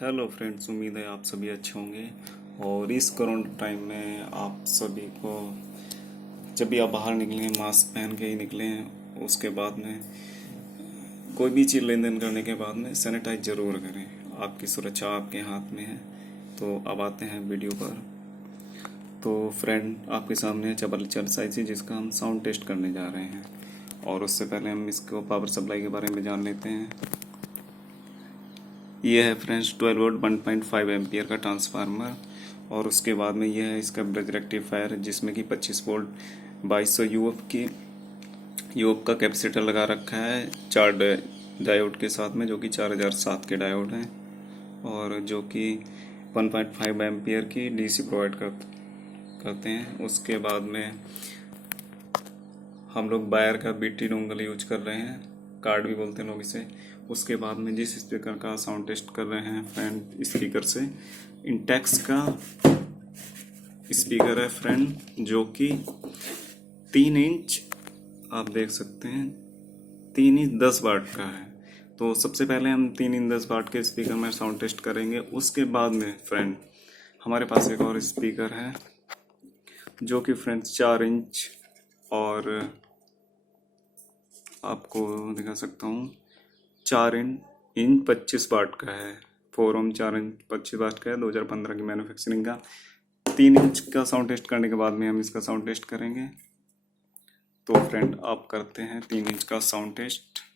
Hello friends, उम्मीद है आप सभी अच्छे होंगे। और इस कोरोना टाइम में आप सभी को जब भी आप बाहर निकलें मास्क पहन के ही निकलें। उसके बाद में कोई भी चीज़ लेन देन करने के बाद में सैनिटाइज ज़रूर करें। आपकी सुरक्षा आपके हाथ में है। तो अब आते हैं वीडियो पर। तो फ्रेंड, आपके सामने चबल चरसाइसी जिसका हम साउंड टेस्ट करने जा रहे हैं। और उससे पहले हम इसको पावर सप्लाई के बारे में जान लेते हैं। ये है फ्रेंड्स 12 वोल्ट 1.5 एम्पियर का ट्रांसफार्मर। और उसके बाद में ये है इसका ब्रिज रेक्टिफायर जिसमें कि 25 वोल्ट 2200 यूएफ का कैपेसिटर लगा रखा है 4 डायोड के साथ में, जो कि 4007 के डायोड हैं और जो कि 1.5 एम्पियर की डीसी प्रोवाइड करते हैं। उसके बाद में हम लोग बायर का बीटी डोंगल यूज कर रहे हैं, कार्ड भी बोलते हैं लोग इसे। उसके बाद में जिस स्पीकर का साउंड टेस्ट कर रहे हैं फ्रेंड, स्पीकर से इंटेक्स का स्पीकर है फ्रेंड, जो कि 3 इंच आप देख सकते हैं 3 इंच 10 वाट का है। तो सबसे पहले हम 3 इंच 10 वाट के स्पीकर में साउंड टेस्ट करेंगे। उसके बाद में फ्रेंड हमारे पास एक और स्पीकर है जो कि फ्रेंड्स 4 इंच और आपको दिखा सकता हूँ 4 इंच 25 वाट का है। 4 ओम 4 इंच 25 वाट का है, 2015 की मैन्युफैक्चरिंग का। 3 इंच का साउंड टेस्ट करने के बाद में हम इसका साउंड टेस्ट करेंगे। तो फ्रेंड आप करते हैं 3 इंच का साउंड टेस्ट।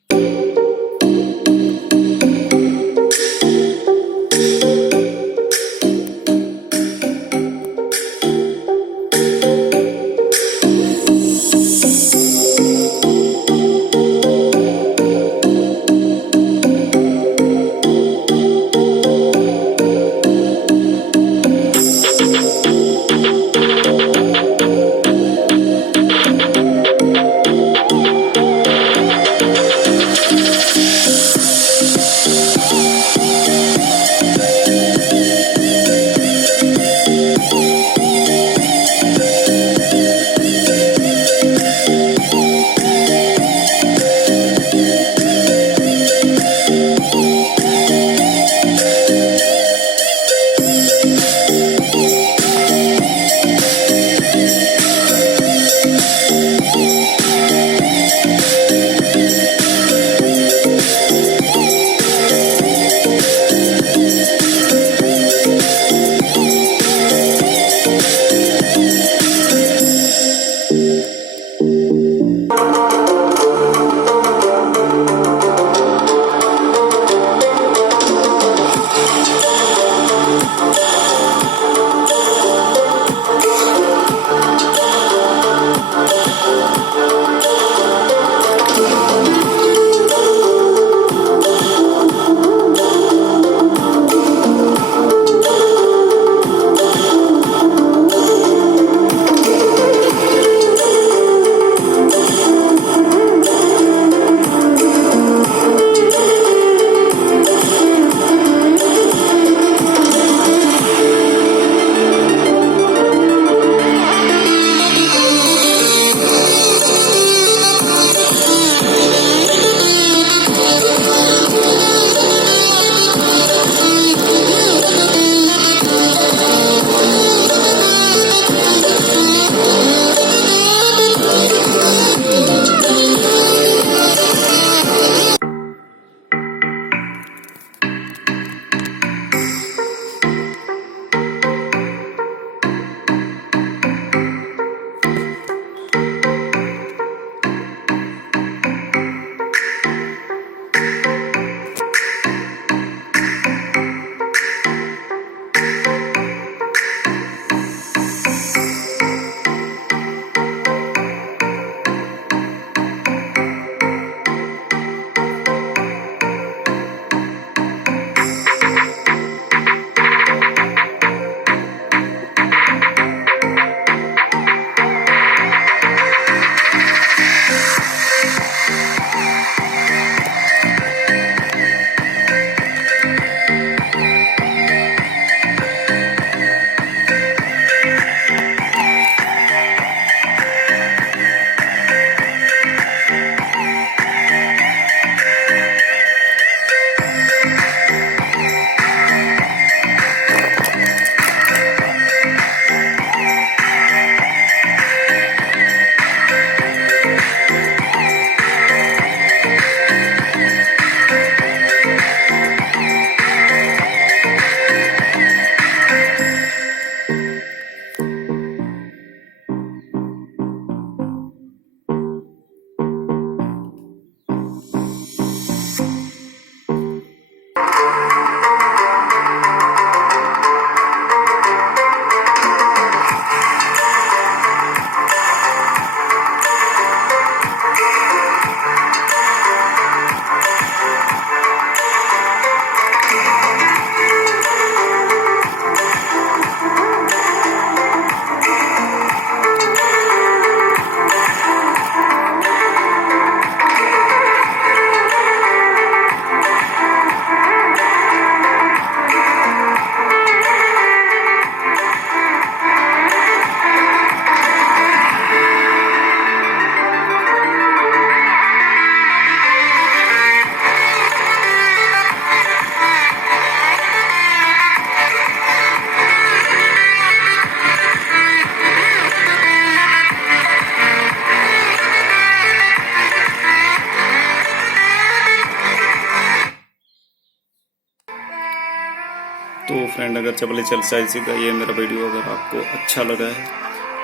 तो फ्रेंड, अगर चपले चल साइज का ये मेरा वीडियो अगर आपको अच्छा लगा है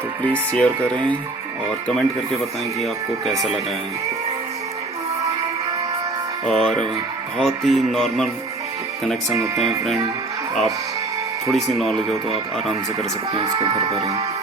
तो प्लीज़ शेयर करें और कमेंट करके बताएं कि आपको कैसा लगा है। और बहुत ही नॉर्मल कनेक्शन होते हैं फ्रेंड, आप थोड़ी सी नॉलेज हो तो आप आराम से कर सकते हैं इसको घर पर ही।